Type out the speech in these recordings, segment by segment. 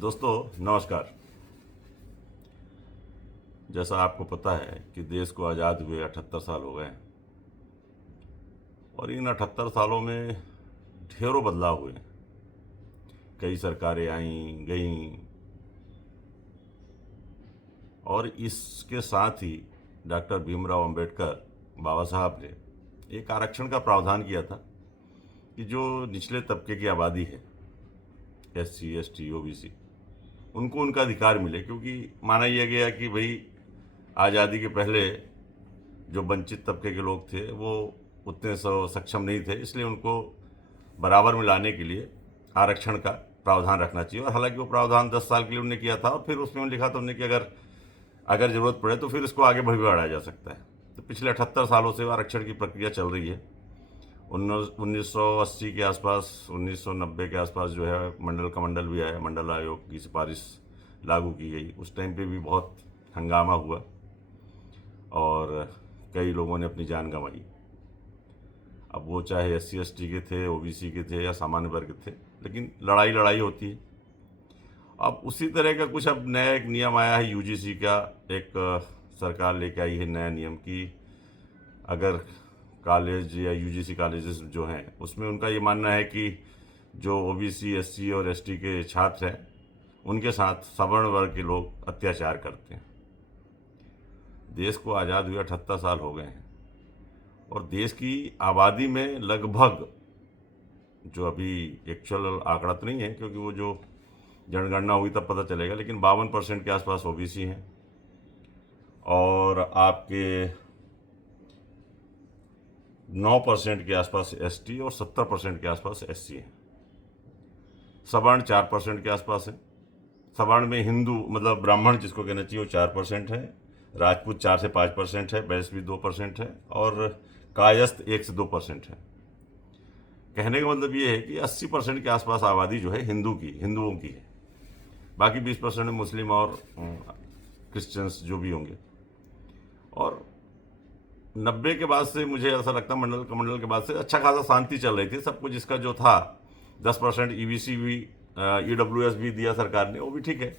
दोस्तों नमस्कार। जैसा आपको पता है कि देश को आज़ाद हुए 78 साल हो गए हैं और इन 78 सालों में ढेरों बदलाव हुए। कई सरकारें आईं गईं और इसके साथ ही डॉक्टर भीमराव अंबेडकर बाबा साहब ने एक आरक्षण का प्रावधान किया था कि जो निचले तबके की आबादी है, SC ST OBC, उनको उनका अधिकार मिले। क्योंकि माना यह गया कि भाई आज़ादी के पहले जो वंचित तबके के लोग थे वो उतने सक्षम नहीं थे, इसलिए उनको बराबर में लाने के लिए आरक्षण का प्रावधान रखना चाहिए। और हालांकि वो प्रावधान 10 साल के लिए उन्होंने किया था और फिर उसमें लिखा था उन्होंने कि अगर ज़रूरत पड़े तो फिर इसको आगे भी बढ़ाया जा सकता है। तो पिछले 78 सालों से आरक्षण की प्रक्रिया चल रही है। 1980 के आसपास, 1990 के आसपास जो है मंडल का मंडल भी आया, मंडल आयोग की सिफारिश लागू की गई। उस टाइम पे भी बहुत हंगामा हुआ और कई लोगों ने अपनी जान गंवाई। अब वो चाहे SC ST के थे, OBC के थे या सामान्य वर्ग के थे, लेकिन लड़ाई लड़ाई होती है। अब उसी तरह का कुछ अब नया एक नियम आया है UGC का। एक सरकार लेके आई है नया नियम कि अगर कॉलेज या UGC कॉलेजेस जो हैं उसमें उनका ये मानना है कि जो OBC SC और ST के छात्र हैं उनके साथ सवर्ण वर्ग के लोग अत्याचार करते हैं। देश को आज़ाद हुए 78 साल हो गए हैं और देश की आबादी में लगभग, जो अभी एक्चुअल आंकड़ा तो नहीं है क्योंकि वो जो जनगणना हुई तब पता चलेगा, लेकिन 52% के आसपास OBC हैं और आपके 9% के आसपास ST और 70% के आसपास SC हैं। सवर्ण 4% के आसपास है। सवर्ण में हिंदू मतलब ब्राह्मण जिसको कहना चाहिए वो 4% है, राजपूत 4 से 5% है, वैश्य भी 2% है और कायस्थ 1 से 2% है। कहने का मतलब ये है कि 80% के आसपास आबादी जो है हिंदुओं की है। बाकी 20% मुस्लिम और क्रिश्चियंस जो भी होंगे। और 90 के बाद से मुझे ऐसा लगता है, मंडल के बाद से अच्छा खासा शांति चल रही थी। सब कुछ इसका जो था 10% EBC भी, EWS भी दिया सरकार ने, वो भी ठीक है।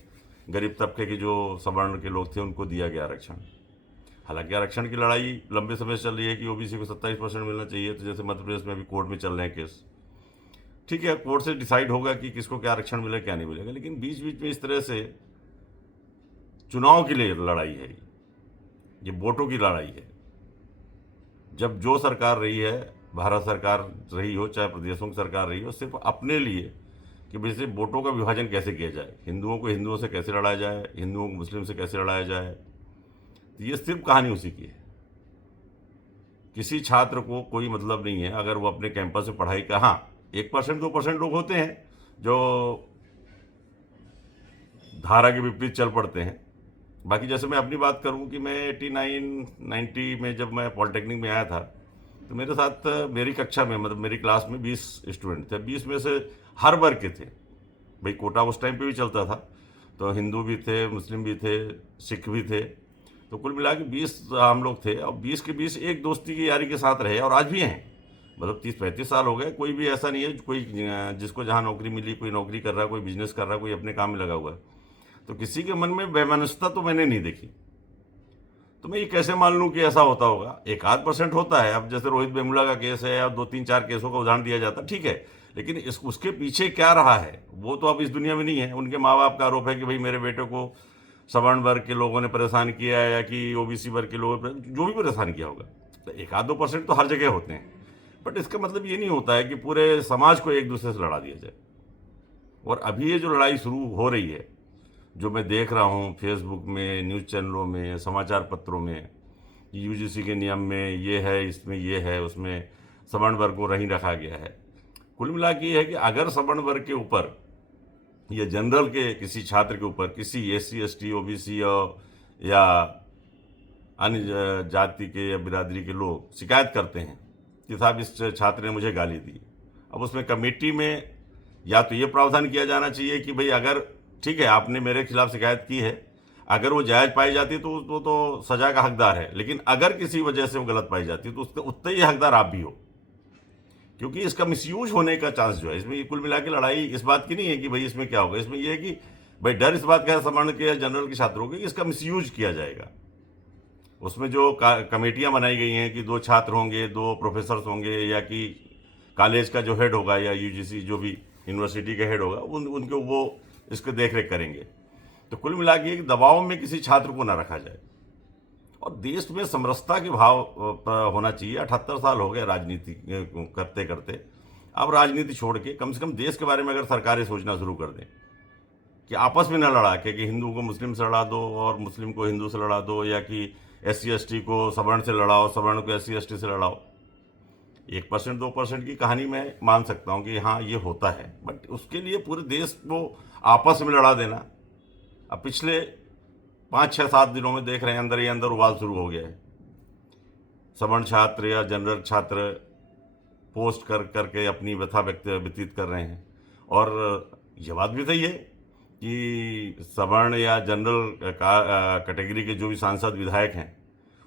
गरीब तबके के जो सवर्ण के लोग थे उनको दिया गया आरक्षण। हालांकि आरक्षण की लड़ाई लंबे समय से चल रही है कि OBC को 27% मिलना चाहिए। तो जैसे मध्य प्रदेश में अभी कोर्ट में चल रहे हैं केस, ठीक है, कोर्ट से डिसाइड होगा कि किसको क्या आरक्षण मिलेगा क्या नहीं मिलेगा। लेकिन बीच बीच में इस तरह से चुनाव के लिए लड़ाई है, ये वोटों की लड़ाई है। जब जो सरकार रही है, भारत सरकार रही हो चाहे प्रदेशों की सरकार रही हो, सिर्फ अपने लिए कि वैसे वोटों का विभाजन कैसे किया जाए, हिंदुओं को हिंदुओं से कैसे लड़ाया जाए, हिंदुओं को मुस्लिम से कैसे लड़ाया जाए, तो ये सिर्फ कहानी उसी की है। किसी छात्र को कोई मतलब नहीं है अगर वो अपने कैंपस में पढ़ाई का, हाँ 1% 2% लोग होते हैं जो धारा के विपरीत चल पड़ते हैं। बाकी जैसे मैं अपनी बात करूं कि मैं 89-90 में जब मैं पॉलिटेक्निक में आया था तो मेरे साथ मेरी कक्षा में मतलब मेरी क्लास में 20 स्टूडेंट थे। 20 में से हर वर्ग के थे। भाई कोटा उस टाइम पे भी चलता था, तो हिंदू भी थे, मुस्लिम भी थे, सिख भी थे। तो कुल मिला के 20 हम लोग थे और 20 के 20 एक दोस्ती की यारी के साथ रहे और आज भी हैं। मतलब 30-35 साल हो गए। कोई भी ऐसा नहीं है कोई जिसको जहाँ नौकरी मिली, कोई नौकरी कर रहा है, कोई बिजनेस कर रहा है, कोई अपने काम में लगा हुआ है। तो किसी के मन में वैमनस्यता तो मैंने नहीं देखी। तो मैं ये कैसे मान लूँ कि ऐसा होता होगा? 1-8% होता है। अब जैसे रोहित वेमुला का केस है या 2-3-4 केसों का उदाहरण दिया जाता, ठीक है, लेकिन उसके पीछे क्या रहा है वो तो अब इस दुनिया में नहीं है। उनके माँ बाप का आरोप है कि भाई मेरे बेटे को सवर्ण वर्ग के लोगों ने परेशान किया है या कि OBC वर्ग के लोगों ने जो भी परेशान किया होगा। तो 1-2% तो हर जगह होते हैं, बट इसका मतलब ये नहीं होता है कि पूरे समाज को एक दूसरे से लड़ा दिया जाए। और अभी ये जो लड़ाई शुरू हो रही है, जो मैं देख रहा हूँ फेसबुक में, न्यूज़ चैनलों में, समाचार पत्रों में, UGC के नियम में ये है, इसमें ये है, उसमें सवर्ण वर्ग को नहीं रखा गया है। कुल मिला के ये है कि अगर सवर्ण वर्ग के ऊपर या जनरल के किसी छात्र के ऊपर किसी SC ST OBC या अन्य जाति के या बिरादरी के लोग शिकायत करते हैं कि साहब इस छात्र ने मुझे गाली दी, अब उसमें कमेटी में या तो ये प्रावधान किया जाना चाहिए कि भाई अगर ठीक है आपने मेरे खिलाफ शिकायत की है, अगर वो जायज़ पाई जाती है तो सज़ा का हकदार है, लेकिन अगर किसी वजह से वो गलत पाई जाती है तो उसका उतना ही हकदार आप भी हो, क्योंकि इसका मिसयूज होने का चांस जो है इसमें। कुल मिला के लड़ाई इस बात की नहीं है कि भाई इसमें क्या होगा, इसमें यह है कि भाई डर इस बात का है सवर्ण के या जनरल के छात्रों के कि इसका मिसयूज किया जाएगा। उसमें जो कमेटियां बनाई गई हैं कि 2 छात्र होंगे, 2 प्रोफेसर्स होंगे, या कि कॉलेज का जो हेड होगा या यूजीसी जो भी यूनिवर्सिटी का हेड होगा उनके वो इसको देख रेख करेंगे। तो कुल मिला के एक दबाव में किसी छात्र को ना रखा जाए। और देश में समरसता के भाव होना चाहिए। 78 साल हो गए राजनीति करते करते। अब राजनीति छोड़ के कम से कम देश के बारे में अगर सरकारें सोचना शुरू कर दें कि आपस में न लड़ा के कि हिंदू को मुस्लिम से लड़ा दो और मुस्लिम को हिंदू से लड़ा दो, या कि SC ST को सवर्ण से लड़ाओ, सवर्ण को SC ST से लड़ाओ। 1% 2% की कहानी मैं मान सकता हूँ कि हाँ ये होता है, बट उसके लिए पूरे देश को आपस में लड़ा देना। अब पिछले 5-6-7 दिनों में देख रहे हैं अंदर ही अंदर उबाल शुरू हो गया है। सवर्ण छात्र या जनरल छात्र पोस्ट कर करके अपनी व्यथा व्यतीत कर रहे हैं। और यह बात भी सही है कि सवर्ण या जनरल कैटेगरी के जो भी सांसद विधायक हैं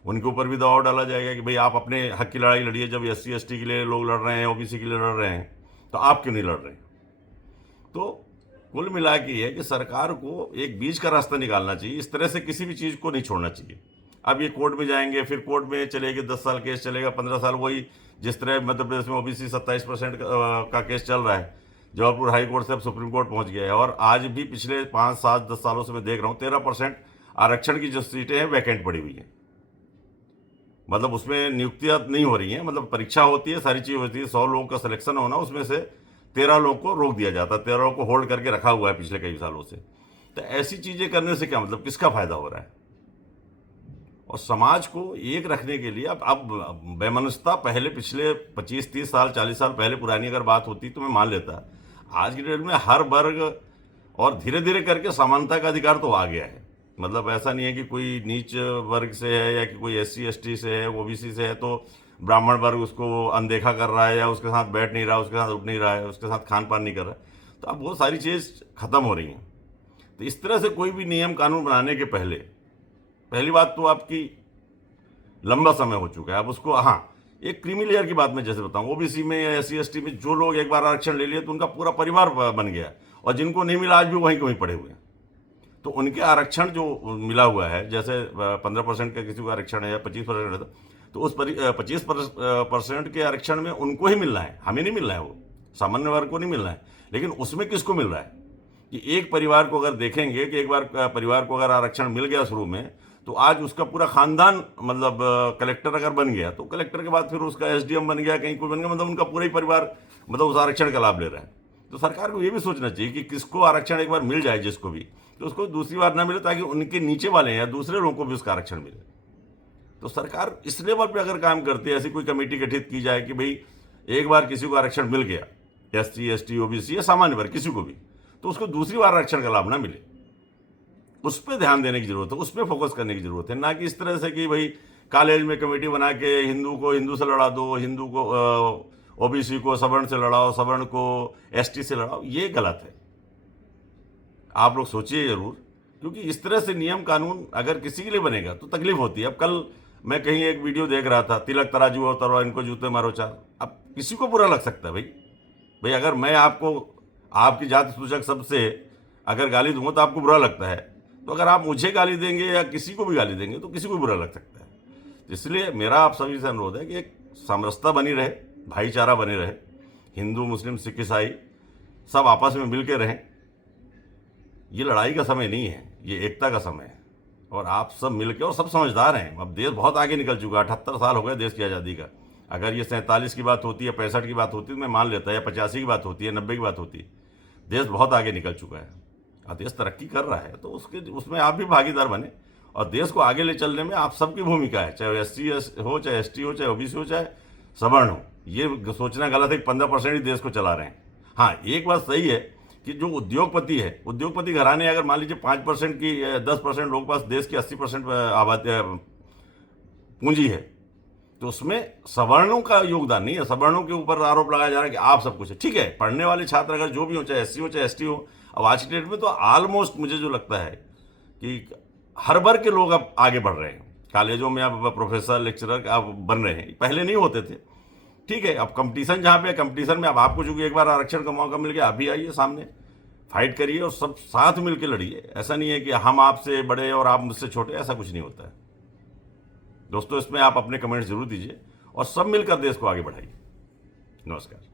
उनके ऊपर भी दबाव डाला जाएगा कि भाई आप अपने हक की लड़ाई लड़िए। जब SC ST के लिए लोग लड़ रहे हैं, OBC के लिए लड़ रहे हैं, तो आप क्यों नहीं लड़ रहे हैं? तो कुल मिला के ये है कि सरकार को एक बीच का रास्ता निकालना चाहिए। इस तरह से किसी भी चीज़ को नहीं छोड़ना चाहिए। अब ये कोर्ट में जाएंगे, फिर कोर्ट में चलेगी, 10 साल केस चलेगा, 15 साल, वही जिस तरह मध्य प्रदेश में OBC 27% का केस चल रहा है। जबलपुर हाई कोर्ट से अब सुप्रीम कोर्ट पहुंच गया है। और आज भी पिछले 5, 7, 10 सालों से मैं देख रहा हूँ 13% आरक्षण की जो सीटें हैं वैकेंट पड़ी हुई हैं। मतलब उसमें नियुक्तियां नहीं हो रही हैं, मतलब परीक्षा होती है, सारी चीज़ होती है, 100 लोगों का सिलेक्शन होना, उसमें से 13 लोगों को रोक दिया जाता है, 13 लोगों को होल्ड करके रखा हुआ है पिछले कई सालों से। तो ऐसी चीज़ें करने से क्या मतलब, किसका फायदा हो रहा है? और समाज को एक रखने के लिए अब वैमनस्यता पहले पिछले 25, 30 साल, 40 साल पहले पुरानी अगर बात होती तो मैं मान लेता। आज की डेट में हर वर्ग और धीरे धीरे करके समानता का अधिकार तो आ गया है। मतलब ऐसा नहीं है कि कोई नीच वर्ग से है या कि कोई SC ST से है, OBC से है तो ब्राह्मण वर्ग उसको अनदेखा कर रहा है या उसके साथ बैठ नहीं रहा, उसके साथ उठ नहीं रहा है, उसके साथ खान पान नहीं कर रहा है। तो अब वो सारी चीज़ ख़त्म हो रही हैं। तो इस तरह से कोई भी नियम कानून बनाने के पहली बात तो आपकी लंबा समय हो चुका है। अब उसको एक क्रीमी लेयर की बात मैं जैसे बताऊं, OBC में या SC ST में जो लोग एक बार आरक्षण ले लिए तो उनका पूरा परिवार बन गया, और जिनको नहीं मिला आज भी वहीं के वहीं पड़े हुए हैं। तो उनके आरक्षण जो मिला हुआ है, जैसे 15% का किसी को आरक्षण है या 25% है, तो उस 25% के आरक्षण में उनको ही मिलना है, हमें नहीं मिलना है, वो सामान्य वर्ग को नहीं मिलना है। लेकिन उसमें किसको मिल रहा है कि एक परिवार को अगर देखेंगे कि एक बार परिवार को अगर आरक्षण मिल गया शुरू में, तो आज उसका पूरा खानदान, मतलब कलेक्टर अगर बन गया तो कलेक्टर के बाद फिर उसका SDM बन गया, कहीं कोई बन गया, मतलब उनका पूरा ही परिवार मतलब उस आरक्षण का लाभ ले रहा है। तो सरकार को ये भी सोचना चाहिए कि किसको आरक्षण एक बार मिल जाए, जिसको भी, तो उसको दूसरी बार ना मिले, ताकि उनके नीचे वाले या दूसरे लोगों को भी उसका आरक्षण मिले। तो सरकार इस लेवल पर अगर काम करती है, ऐसी कोई कमेटी गठित की जाए कि भाई एक बार किसी को आरक्षण मिल गया, SC ST OBC या सामान्य वर्ग किसी को भी, तो उसको दूसरी बार आरक्षण का लाभ ना मिले। उस पर ध्यान देने की जरूरत है, उस पर फोकस करने की जरूरत है। ना कि इस तरह से कि भाई कॉलेज में कमेटी बना के हिंदू को हिंदू से लड़ा दो, हिंदू को OBC को सवर्ण से लड़ाओ, सवर्ण को ST से लड़ाओ। ये गलत है। आप लोग सोचिए जरूर, क्योंकि इस तरह से नियम कानून अगर किसी के लिए बनेगा तो तकलीफ होती है। अब कल मैं कहीं एक वीडियो देख रहा था, तिलक तराजू और तलवार, इनको जूते मारो चार। अब किसी को बुरा लग सकता है भाई अगर मैं आपको आपकी जाति सूचक सबसे अगर गाली दूंगा तो आपको बुरा लगता है, तो अगर आप मुझे गाली देंगे या किसी को भी गाली देंगे तो किसी को बुरा लग सकता है। इसलिए मेरा आप सभी से अनुरोध है कि एक समरसता बनी रहे, भाईचारा बने रहे, हिंदू मुस्लिम सिख ईसाई सब आपस में मिल के रहें। ये लड़ाई का समय नहीं है, ये एकता का समय है। और आप सब मिलकर, और सब समझदार हैं, अब देश बहुत आगे निकल चुका है। 78 साल हो गए देश की आज़ादी का। अगर ये 47 की बात होती है, 65 की बात होती है तो मैं मान लेता, या 85 की बात होती है, 90 की बात होती है, देश बहुत आगे निकल चुका है और देश तरक्की कर रहा है। तो उसमें आप भी भागीदार बने, और देश को आगे ले चलने में आप सबकी भूमिका है, चाहे SC हो, चाहे ST हो, चाहे OBC हो, चाहे सवर्ण हो। ये सोचना गलत है कि 15% ही देश को चला रहे हैं। हाँ, एक बात सही है कि जो उद्योगपति है, उद्योगपति घराने अगर मान लीजिए 5% की 10% लोगों के पास देश की 80% आबादी पूंजी है, तो उसमें सवर्णों का योगदान नहीं है। सवर्णों के ऊपर आरोप लगाया जा रहा है कि आप सब कुछ है। ठीक है, पढ़ने वाले छात्र अगर जो भी हो, चाहे SC हो चाहे ST हो, अब आज की डेट में तो ऑलमोस्ट मुझे जो लगता है कि हर वर्ग के लोग अब आगे बढ़ रहे हैं। कॉलेजों में अब प्रोफेसर लेक्चरर अब बन रहे हैं, पहले नहीं होते थे। ठीक है, अब कंपटीशन जहाँ पे कंपटीशन में अब आपको चूंकि एक बार आरक्षण का मौका मिल गया, आप भी आइए सामने, फाइट करिए और सब साथ मिल के लड़िए। ऐसा नहीं है कि हम आपसे बड़े और आप मुझसे छोटे, ऐसा कुछ नहीं होता है दोस्तों। इसमें आप अपने कमेंट्स जरूर दीजिए और सब मिलकर देश को आगे बढ़ाइए। नमस्कार।